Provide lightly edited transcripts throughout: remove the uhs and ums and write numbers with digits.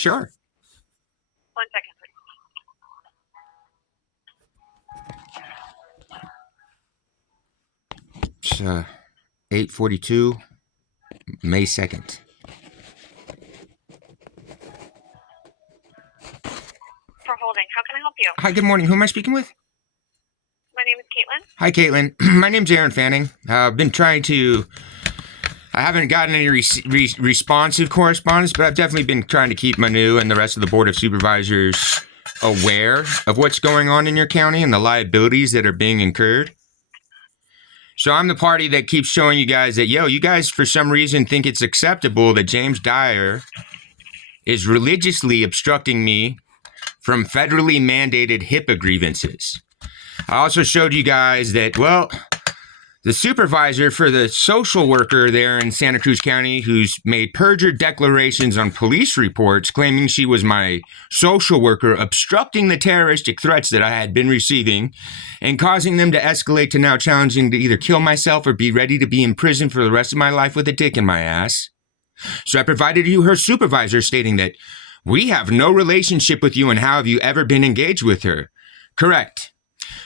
sure. 1 second, please. It's 8:42, May 2nd. For holding. How can I help you? Hi, good morning. Who am I speaking with? My name is Caitlin. Hi, Caitlin. My name's Aaron Fanning. I've been trying to... I haven't gotten any responsive correspondence, but I've definitely been trying to keep Manu and the rest of the Board of Supervisors aware of what's going on in your county and the liabilities that are being incurred. So I'm the party that keeps showing you guys that, you guys for some reason think it's acceptable that James Dyer is religiously obstructing me from federally mandated HIPAA grievances. I also showed you guys that, the supervisor for the social worker there in Santa Cruz County who's made perjured declarations on police reports claiming she was my social worker, obstructing the terroristic threats that I had been receiving and causing them to escalate to now challenging to either kill myself or be ready to be in prison for the rest of my life with a dick in my ass. So I provided you her supervisor stating that we have no relationship with you and how have you ever been engaged with her? Correct.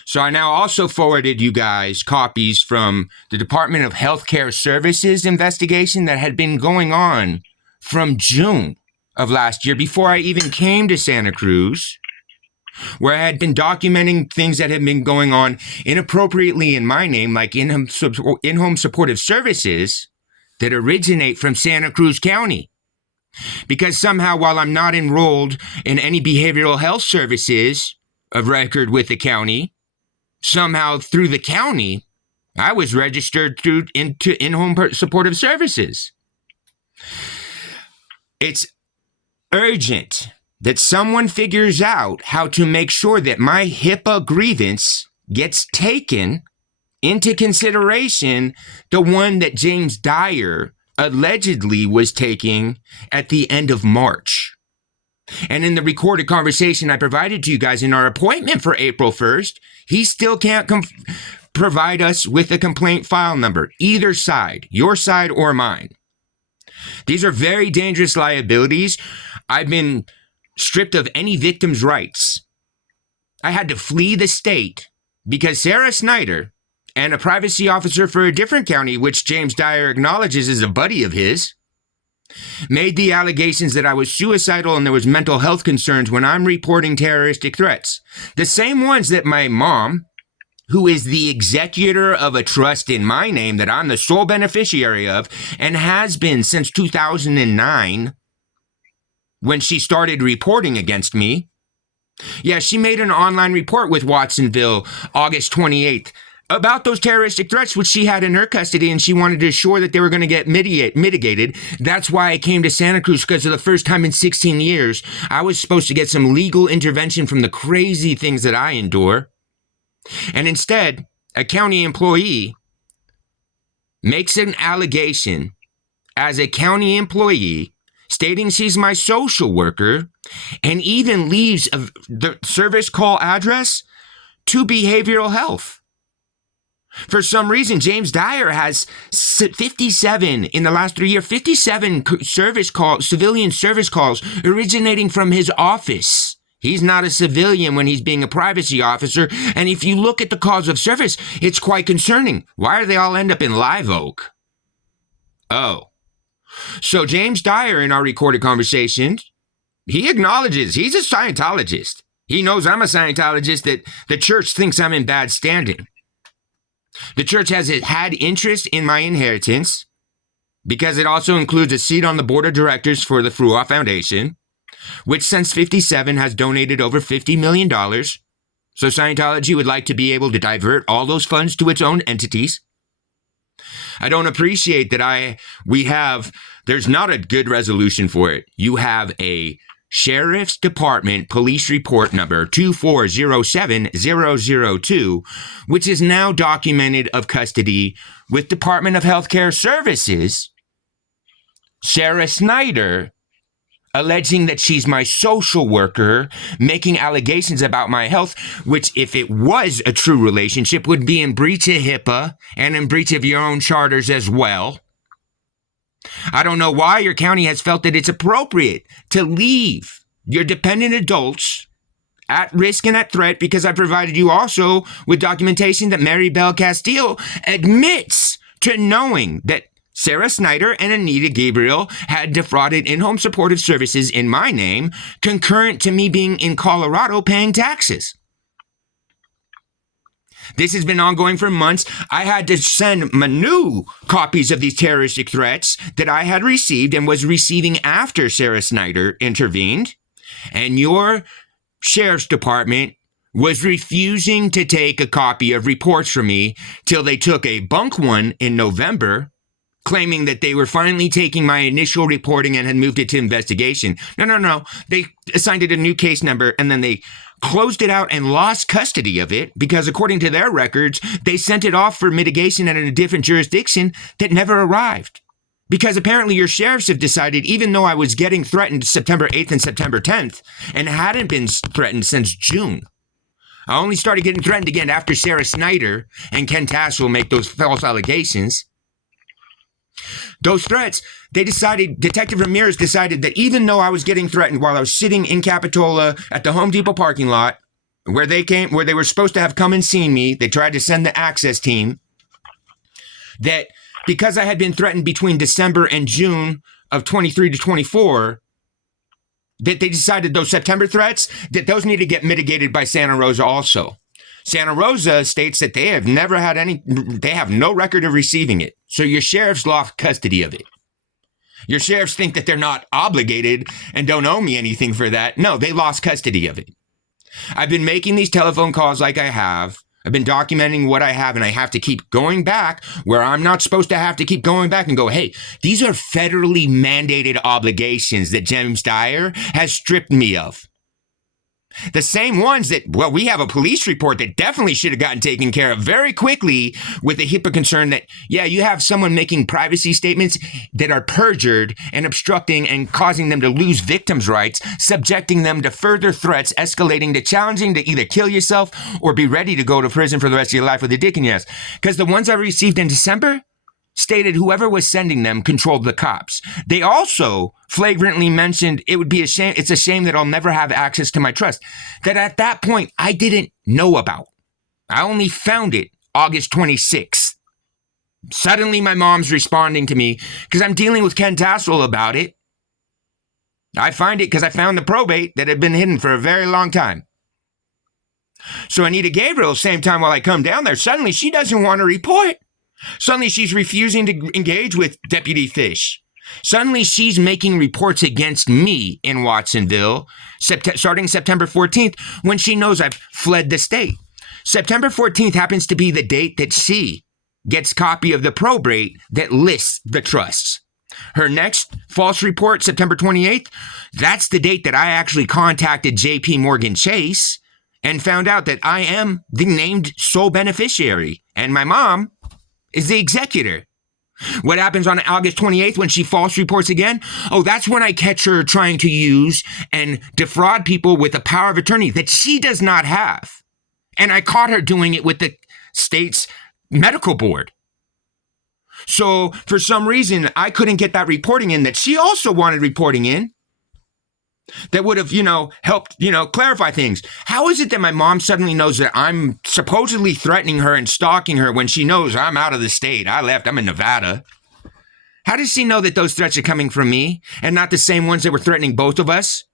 So I now also forwarded you guys copies from the Department of Healthcare Services investigation that had been going on from June of last year before I even came to Santa Cruz, where I had been documenting things that had been going on inappropriately in my name, like in-home supportive services that originate from Santa Cruz County. Because somehow while I'm not enrolled in any behavioral health services of record with the county, somehow through the county, I was registered into in-home supportive services. It's urgent that someone figures out how to make sure that my HIPAA grievance gets taken into consideration, the one that James Dyer allegedly was taking at the end of March. And in the recorded conversation I provided to you guys in our appointment for April 1st, he still can't provide us with a complaint file number, either side, your side or mine. These are very dangerous liabilities. I've been stripped of any victim's rights. I had to flee the state because Sarah Snyder and a privacy officer for a different county, which James Dyer acknowledges is a buddy of his, made the allegations that I was suicidal and there was mental health concerns when I'm reporting terroristic threats. The same ones that my mom, who is the executor of a trust in my name that I'm the sole beneficiary of and has been since 2009 when she started reporting against me. Yeah, she made an online report with Watsonville August 28th about those terroristic threats which she had in her custody, and she wanted to assure that they were going to get mitigated. That's why I came to Santa Cruz, because for the first time in 16 years, I was supposed to get some legal intervention from the crazy things that I endure. And instead, a county employee makes an allegation as a county employee stating she's my social worker and even leaves the service call address to behavioral health. For some reason, James Dyer has 57 in the last 3 years, 57 civilian service calls originating from his office. He's not a civilian when he's being a privacy officer. And if you look at the calls of service, it's quite concerning. Why do they all end up in Live Oak? Oh. So James Dyer, in our recorded conversations, he acknowledges he's a Scientologist. He knows I'm a Scientologist, that the church thinks I'm in bad standing. The church has had interest in my inheritance because it also includes a seat on the board of directors for the Fruah Foundation, which since 57 has donated over $50 million. So Scientology would like to be able to divert all those funds to its own entities. I don't appreciate that there's not a good resolution for it. You have a Sheriff's Department Police Report number 2407002, which is now documented of custody with Department of Healthcare Services, Sarah Snyder, alleging that she's my social worker, making allegations about my health, which, if it was a true relationship, would be in breach of HIPAA and in breach of your own charters as well. I don't know why your county has felt that it's appropriate to leave your dependent adults at risk and at threat, because I provided you also with documentation that Mary Bell Castillo admits to knowing that Sarah Snyder and Anita Gabriel had defrauded in-home supportive services in my name, concurrent to me being in Colorado paying taxes. This has been ongoing for months. I had to send Manu copies of these terroristic threats that I had received and was receiving after Sarah Snyder intervened. And your sheriff's department was refusing to take a copy of reports from me till they took a bunk one in November, claiming that they were finally taking my initial reporting and had moved it to investigation. No. They assigned it a new case number, and then they closed it out and lost custody of it because, according to their records, they sent it off for mitigation at a different jurisdiction that never arrived. Because apparently your sheriffs have decided, even though I was getting threatened September 8th and September 10th and hadn't been threatened since June, I only started getting threatened again after Sarah Snyder and Ken Tassel make those false allegations. Those threats, Detective Ramirez decided that even though I was getting threatened while I was sitting in Capitola at the Home Depot parking lot, where they were supposed to have come and seen me, they tried to send the access team, that because I had been threatened between December and June of 23 to 24, that they decided those September threats, that those need to get mitigated by Santa Rosa also. Santa Rosa states that they have no record of receiving it. So your sheriffs lost custody of it. Your sheriffs think that they're not obligated and don't owe me anything for that. No, they lost custody of it. I've been making these telephone calls like I have. I've been documenting what I have, and I have to keep going back where I'm not supposed to have to keep going back and go, hey, these are federally mandated obligations that James Dyer has stripped me of. The same ones that, well, we have a police report that definitely should have gotten taken care of very quickly with the HIPAA concern that, yeah, you have someone making privacy statements that are perjured and obstructing and causing them to lose victims' rights, subjecting them to further threats, escalating to challenging to either kill yourself or be ready to go to prison for the rest of your life with a dick in your ass. Because the ones I received in December stated whoever was sending them controlled the cops. They also flagrantly mentioned it's a shame that I'll never have access to my trust. That at that point, I didn't know about. I only found it August 26th. Suddenly, my mom's responding to me because I'm dealing with Ken Tassel about it. I find it because I found the probate that had been hidden for a very long time. So Anita Gabriel, same time while I come down there, suddenly she doesn't want to report. Suddenly she's refusing to engage with Deputy Fish. Suddenly she's making reports against me in Watsonville, starting September 14th, when she knows I've fled the state. September 14th happens to be the date that she gets copy of the probate that lists the trusts. Her next false report, September 28th, that's the date that I actually contacted JP Morgan Chase and found out that I am the named sole beneficiary, and my mom is the executor. What happens on August 28th when she false reports again? Oh, that's when I catch her trying to use and defraud people with a power of attorney that she does not have. And I caught her doing it with the state's medical board. So for some reason, I couldn't get that reporting in that she also wanted reporting in. That would have, helped, clarify things. How is it that my mom suddenly knows that I'm supposedly threatening her and stalking her when she knows I'm out of the state? I left. I'm in Nevada. How does she know that those threats are coming from me and not the same ones that were threatening both of us?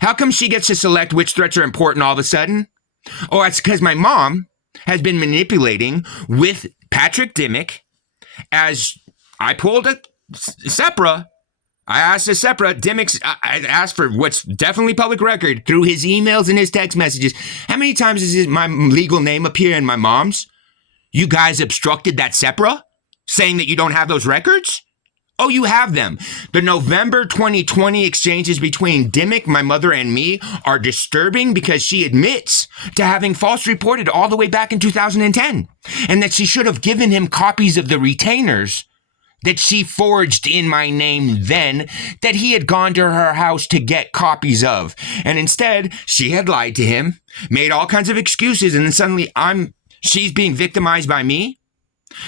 How come she gets to select which threats are important all of a sudden? Oh, it's because my mom has been manipulating with Patrick Dimmick as I pulled a SEPRA. I asked a SEPRA, I asked for what's definitely public record through his emails and his text messages. How many times does my legal name appear in my mom's? You guys obstructed that SEPRA, saying that you don't have those records? Oh, you have them. The November 2020 exchanges between Dimmick, my mother, and me are disturbing because she admits to having false reported all the way back in 2010, and that she should have given him copies of the retainers that she forged in my name then, that he had gone to her house to get copies of. And instead, she had lied to him, made all kinds of excuses, and then suddenly she's being victimized by me.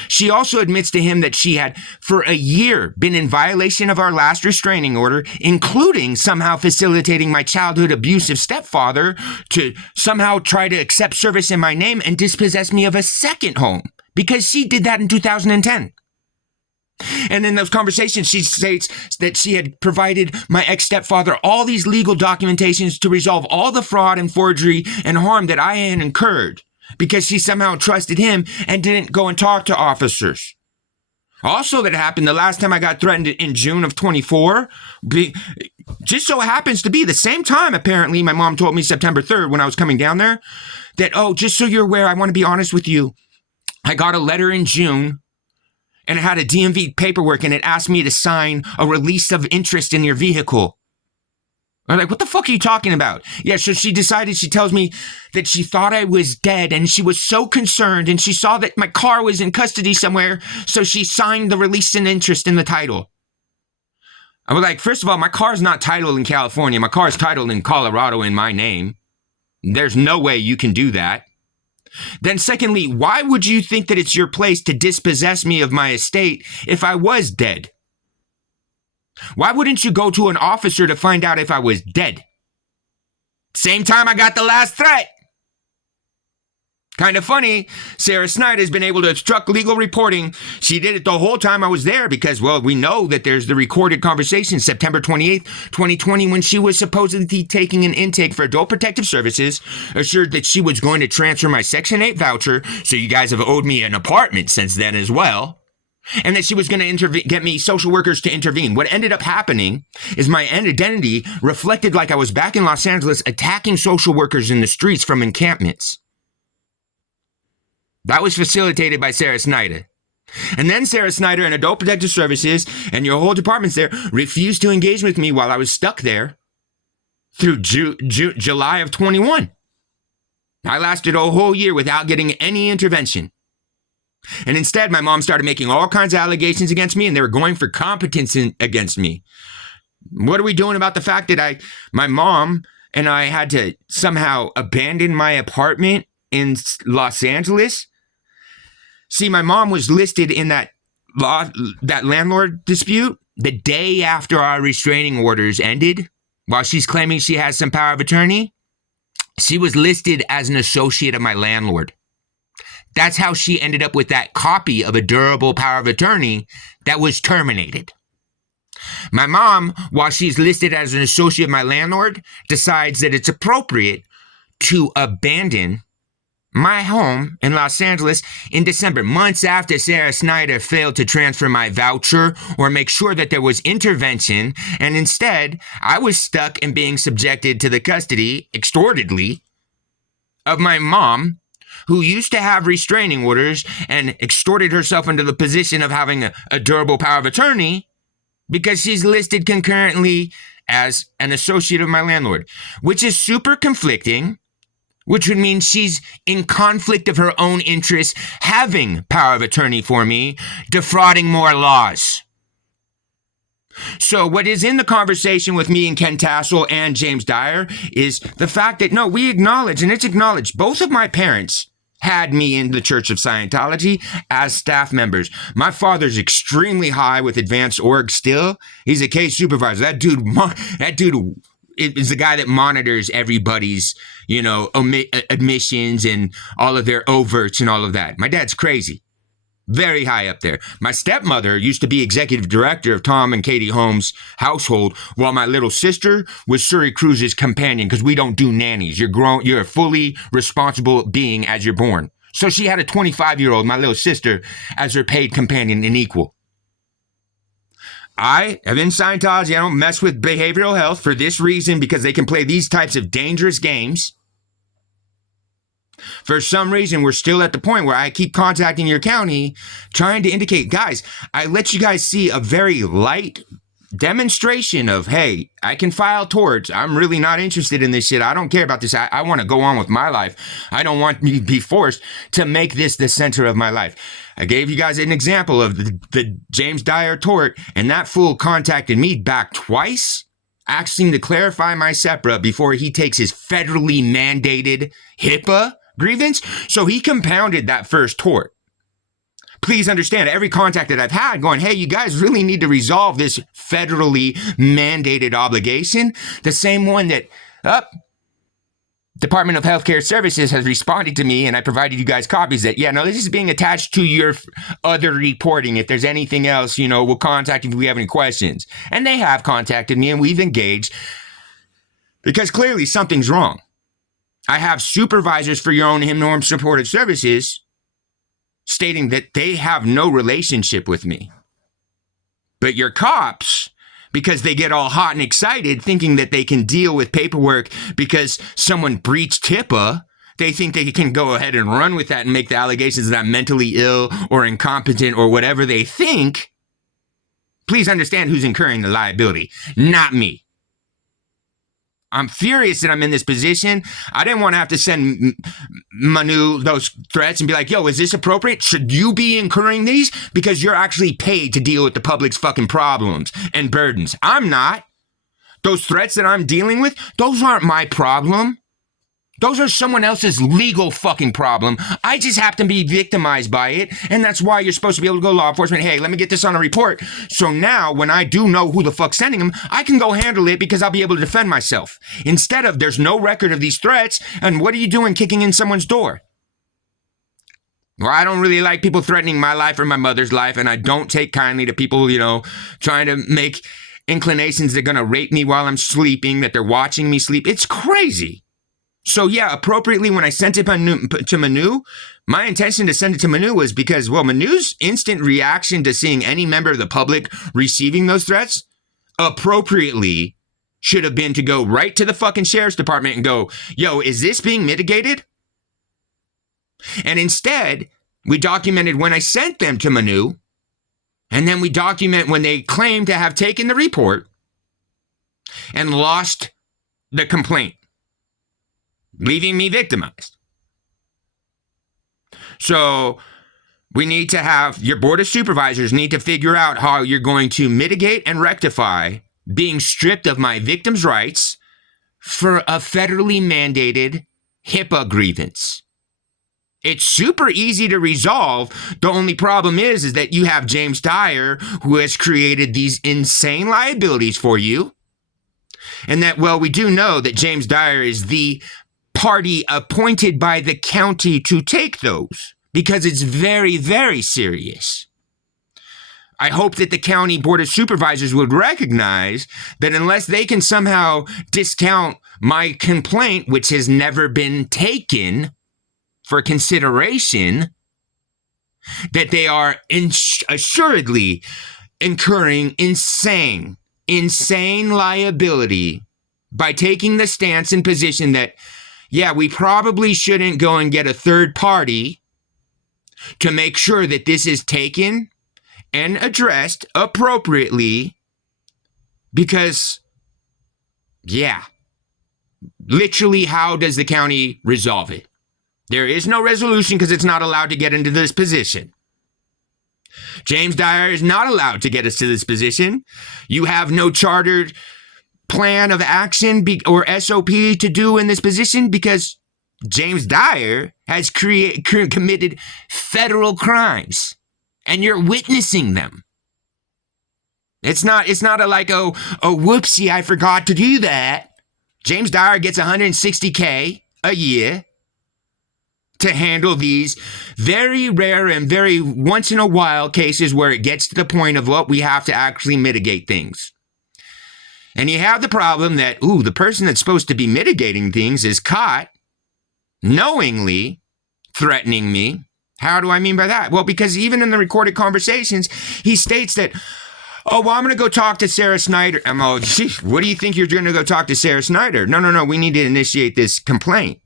She also admits to him that she had, for a year, been in violation of our last restraining order, including somehow facilitating my childhood abusive stepfather to somehow try to accept service in my name and dispossess me of a second home, because she did that in 2010. And in those conversations, she states that she had provided my ex-stepfather all these legal documentations to resolve all the fraud and forgery and harm that I had incurred, because she somehow trusted him and didn't go and talk to officers. Also, that happened the last time I got threatened in June of 24. Just so happens to be the same time, apparently, my mom told me September 3rd when I was coming down there, that, oh, just so you're aware, I want to be honest with you. I got a letter in June, and it had a DMV paperwork, and it asked me to sign a release of interest in your vehicle. I'm like, what the fuck are you talking about? Yeah, so she tells me that she thought I was dead, and she was so concerned, and she saw that my car was in custody somewhere, so she signed the release and interest in the title. I was like, first of all, my car's not titled in California. My car's titled in Colorado in my name. There's no way you can do that. Then secondly, why would you think that it's your place to dispossess me of my estate if I was dead? Why wouldn't you go to an officer to find out if I was dead? Same time I got the last threat. Kind of funny, Sarah Snyder has been able to obstruct legal reporting. She did it the whole time I was there because, well, we know that there's the recorded conversation September 28th, 2020, when she was supposedly taking an intake for Adult Protective Services, assured that she was going to transfer my Section 8 voucher, so you guys have owed me an apartment since then as well, and that she was going to get me social workers to intervene. What ended up happening is my identity reflected like I was back in Los Angeles attacking social workers in the streets from encampments. That was facilitated by Sarah Snyder. And then Sarah Snyder and Adult Protective Services and your whole departments there refused to engage with me while I was stuck there through July of 21. I lasted a whole year without getting any intervention. And instead, my mom started making all kinds of allegations against me, and they were going for competence against me. What are we doing about the fact that my mom and I had to somehow abandon my apartment in Los Angeles? See, my mom was listed in that landlord dispute the day after our restraining orders ended. While she's claiming she has some power of attorney, she was listed as an associate of my landlord. That's how she ended up with that copy of a durable power of attorney that was terminated. My mom, while she's listed as an associate of my landlord, decides that it's appropriate to abandon my home in Los Angeles in December, months after Sarah Snyder failed to transfer my voucher or make sure that there was intervention, and instead, I was stuck and being subjected to the custody, extortedly, of my mom, who used to have restraining orders and extorted herself into the position of having a durable power of attorney because she's listed concurrently as an associate of my landlord, which is super conflicting, which would mean she's in conflict of her own interests, having power of attorney for me, defrauding more laws. So what is in the conversation with me and Ken Tassel and James Dyer is the fact that, no, we acknowledge, and it's acknowledged, both of my parents had me in the Church of Scientology as staff members. My father's extremely high with advanced org still. He's a case supervisor. That dude is the guy that monitors everybody's, admissions and all of their overts and all of that. My dad's crazy. Very high up there. My stepmother used to be executive director of Tom and Katie Holmes' household, while my little sister was Surrey Cruz's companion, because we don't do nannies. You're a fully responsible being as you're born. So she had a 25-year-old, my little sister, as her paid companion and equal. I am in Scientology. I don't mess with behavioral health for this reason, because they can play these types of dangerous games. For some reason, we're still at the point where I keep contacting your county trying to indicate, guys, I let you guys see a very light demonstration of, hey, I can file torts. I'm really not interested in this shit. I don't care about this. I want to go on with my life. I don't want to be forced to make this the center of my life. I gave you guys an example of the James Dyer tort, and that fool contacted me back twice, asking to clarify my SEPRA before he takes his federally mandated HIPAA grievance. So he compounded that first tort. please understand, every contact that I've had going, hey, you guys really need to resolve this federally mandated obligation. The same one that, Department of Healthcare Services has responded to me, and I provided you guys copies that, yeah, no, this is being attached to your other reporting. If there's anything else, we'll contact you if we have any questions. And they have contacted me, and we've engaged because clearly something's wrong. I have supervisors for your own HIM-NORM supported services stating that they have no relationship with me. But your cops, because they get all hot and excited thinking that they can deal with paperwork because someone breached HIPAA, they think they can go ahead and run with that and make the allegations that I'm mentally ill or incompetent or whatever they think. Please understand who's incurring the liability, not me. I'm furious that I'm in this position. I didn't want to have to send Manu those threats and be like, yo, is this appropriate? Should you be incurring these? Because you're actually paid to deal with the public's fucking problems and burdens. I'm not. Those threats that I'm dealing with, those aren't my problem. Those are someone else's legal fucking problem. I just happen to be victimized by it, and that's why you're supposed to be able to go to law enforcement, hey, let me get this on a report. So now, when I do know who the fuck's sending them, I can go handle it because I'll be able to defend myself. Instead of, there's no record of these threats, and what are you doing kicking in someone's door? Well, I don't really like people threatening my life or my mother's life, and I don't take kindly to people, trying to make inclinations they're going to rape me while I'm sleeping, that they're watching me sleep. It's crazy. So yeah, appropriately, when I sent it to Manu, my intention to send it to Manu was because, well, Manu's instant reaction to seeing any member of the public receiving those threats appropriately should have been to go right to the fucking sheriff's department and go, yo, is this being mitigated? And instead, we documented when I sent them to Manu, and then we document when they claim to have taken the report and lost the complaint, leaving me victimized. So we need to have, your board of supervisors need to figure out how you're going to mitigate and rectify being stripped of my victim's rights for a federally mandated HIPAA grievance. It's super easy to resolve. The only problem is that you have James Dyer, who has created these insane liabilities for you. And that, well, we do know that James Dyer is the party appointed by the county to take those because it's very, very serious. I hope that the county board of supervisors would recognize that unless they can somehow discount my complaint, which has never been taken for consideration, that they are assuredly incurring insane liability by taking the stance and position that, yeah, we probably shouldn't go and get a third party to make sure that this is taken and addressed appropriately because, yeah, literally, how does the county resolve it? There is no resolution because it's not allowed to get into this position. James Dyer is not allowed to get us to this position. You have no chartered plan of action or SOP to do in this position because James Dyer has committed federal crimes and you're witnessing them. It's not like, oh, whoopsie, I forgot to do that. James Dyer gets $160K a year to handle these very rare and very once in a while cases where it gets to the point of what we have to actually mitigate things. And you have the problem that, the person that's supposed to be mitigating things is caught knowingly threatening me. How do I mean by that? Well, because even in the recorded conversations, he states that, I'm going to go talk to Sarah Snyder. I'm all, what do you think you're going to go talk to Sarah Snyder? No, we need to initiate this complaint.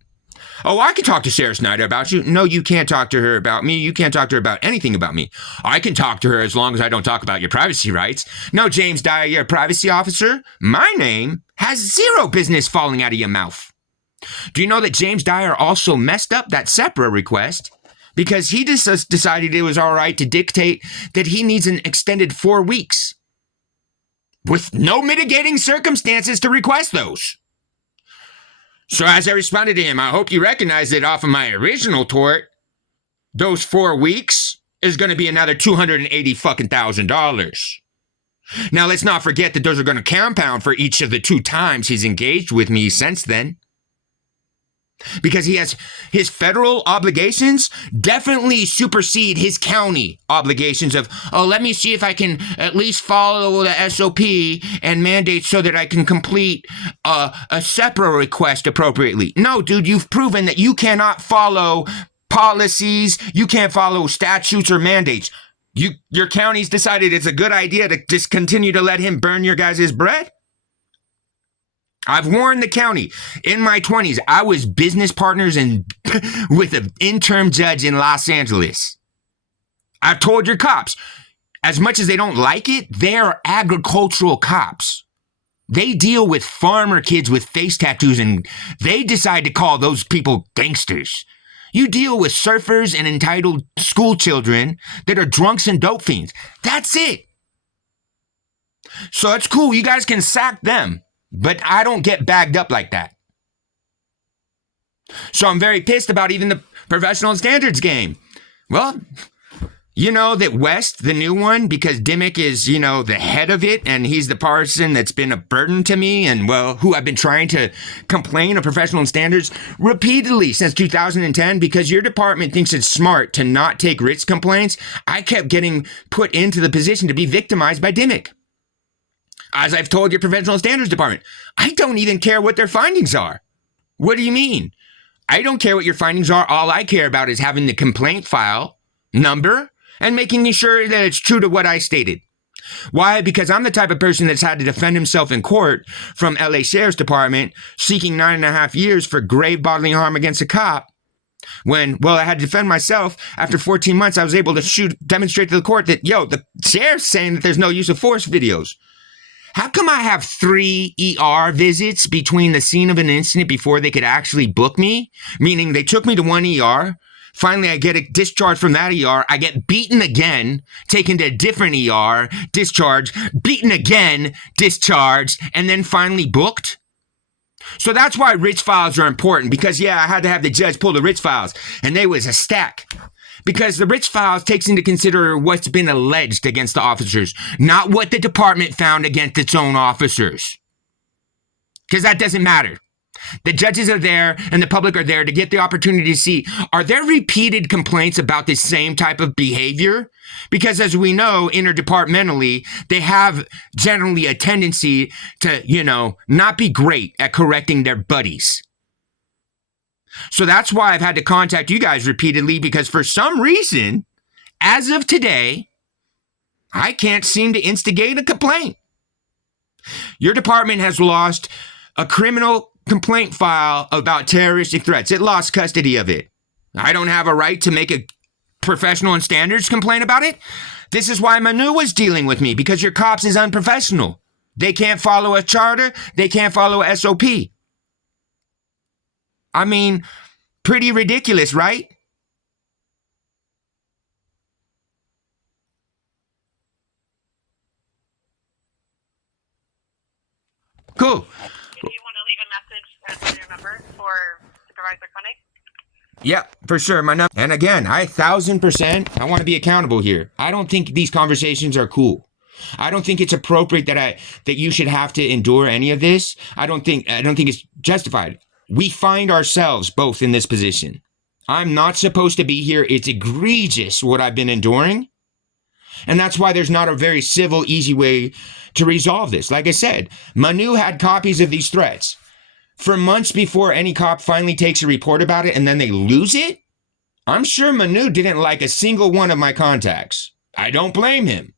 I can talk to Sarah Snyder about you. No, you can't talk to her about me. You can't talk to her about anything about me. I can talk to her as long as I don't talk about your privacy rights. No, James Dyer, you're a privacy officer. My name has zero business falling out of your mouth. Do you know that James Dyer also messed up that SEPRA request because he just decided it was all right to dictate that he needs an extended 4 weeks with no mitigating circumstances to request those? So as I responded to him, I hope you recognize that off of my original tort, those 4 weeks is going to be another $280,000. Now, let's not forget that those are going to compound for each of the 2 times he's engaged with me since then. Because he has his federal obligations definitely supersede his county obligations of, oh, let me see if I can at least follow the SOP and mandate so that I can complete a separate request appropriately. No, dude, you've proven that you cannot follow policies, you can't follow statutes or mandates. Your county's decided it's a good idea to just continue to let him burn your guys' bread? I've warned the county. In my 20s, I was business partners with an interim judge in Los Angeles. I've told your cops, as much as they don't like it, they're agricultural cops. They deal with farmer kids with face tattoos, and they decide to call those people gangsters. You deal with surfers and entitled school children that are drunks and dope fiends. That's it. So it's cool. You guys can sack them. But I don't get bagged up like that. So I'm very pissed about even the professional standards game. Well, you know that West, the new one, because Dimmick is, the head of it, and he's the person that's been a burden to me, and, well, who I've been trying to complain of professional standards repeatedly since 2010, because your department thinks it's smart to not take writs complaints. I kept getting put into the position to be victimized by Dimmick. As I've told your professional standards department, I don't even care what their findings are. What do you mean? I don't care what your findings are. All I care about is having the complaint file number and making sure that it's true to what I stated. Why? Because I'm the type of person that's had to defend himself in court from LA Sheriff's Department seeking 9.5 years for grave bodily harm against a cop. When, I had to defend myself. After 14 months, I was able to demonstrate to the court that, the sheriff's saying that there's no use of force videos. How come I have 3 ER visits between the scene of an incident before they could actually book me? Meaning they took me to 1 ER. Finally, I get a discharge from that ER. I get beaten again, taken to a different ER, discharged, beaten again, discharged, and then finally booked. So that's why writs files are important, because, I had to have the judge pull the writs files, and they was a stack. Because the writs files takes into consider what's been alleged against the officers, not what the department found against its own officers. Because that doesn't matter. The judges are there and the public are there to get the opportunity to see, are there repeated complaints about this same type of behavior? Because as we know, interdepartmentally, they have generally a tendency to, not be great at correcting their buddies. So that's why I've had to contact you guys repeatedly, because for some reason, as of today, I can't seem to instigate a complaint. Your department has lost a criminal complaint file about terroristic threats. It lost custody of it. I don't have a right to make a professional and standards complaint about it. This is why Manu was dealing with me, because your cops is unprofessional. They can't follow a charter. They can't follow a SOP. I mean, pretty ridiculous, right? Cool. Do you want to leave a message as your number for Supervisor Koenig? Yeah, for sure. My number. And again, 1,000%, I want to be accountable here. I don't think these conversations are cool. I don't think it's appropriate that you should have to endure any of this. I don't think it's justified. We find ourselves both in this position. I'm not supposed to be here. It's egregious what I've been enduring. And that's why there's not a very civil, easy way to resolve this. Like I said, Manu had copies of these threats for months before any cop finally takes a report about it and then they lose it. I'm sure Manu didn't like a single one of my contacts. I don't blame him.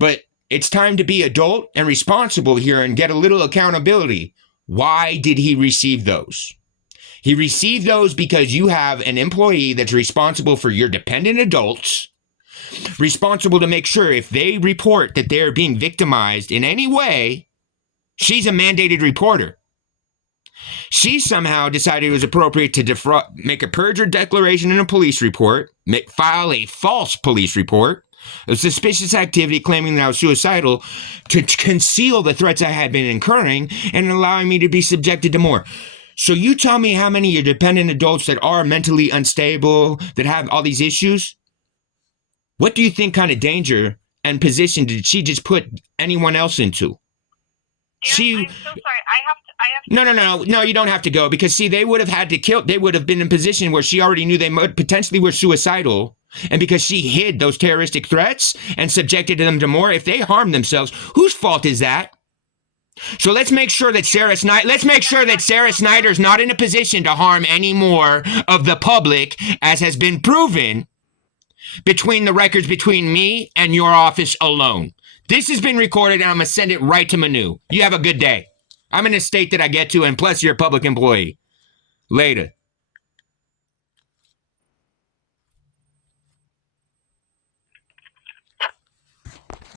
But it's time to be adult and responsible here and get a little accountability. Why did he receive those? He received those because you have an employee that's responsible for your dependent adults, responsible to make sure if they report that they're being victimized in any way, she's a mandated reporter. She somehow decided it was appropriate to make a perjured declaration in a police report, file a false police report, a suspicious activity claiming that I was suicidal to conceal the threats I had been incurring and allowing me to be subjected to more. So you tell me how many of your dependent adults that are mentally unstable, that have all these issues, What do you think kind of danger and position did she just put anyone else into? I'm so sorry. I have to. No, you don't have to go because see, they would have had to kill. They would have been in a position where she already knew they potentially were suicidal, and because she hid those terroristic threats and subjected them to more, if they harmed themselves, whose fault is that? So let's make sure that Sarah Snyder's not in a position to harm any more of the public, as has been proven between the records between me and your office alone. This has been recorded, and I'm going to send it right to Manu. You have a good day. I'm in a state that I get to, and plus you're a public employee. Later.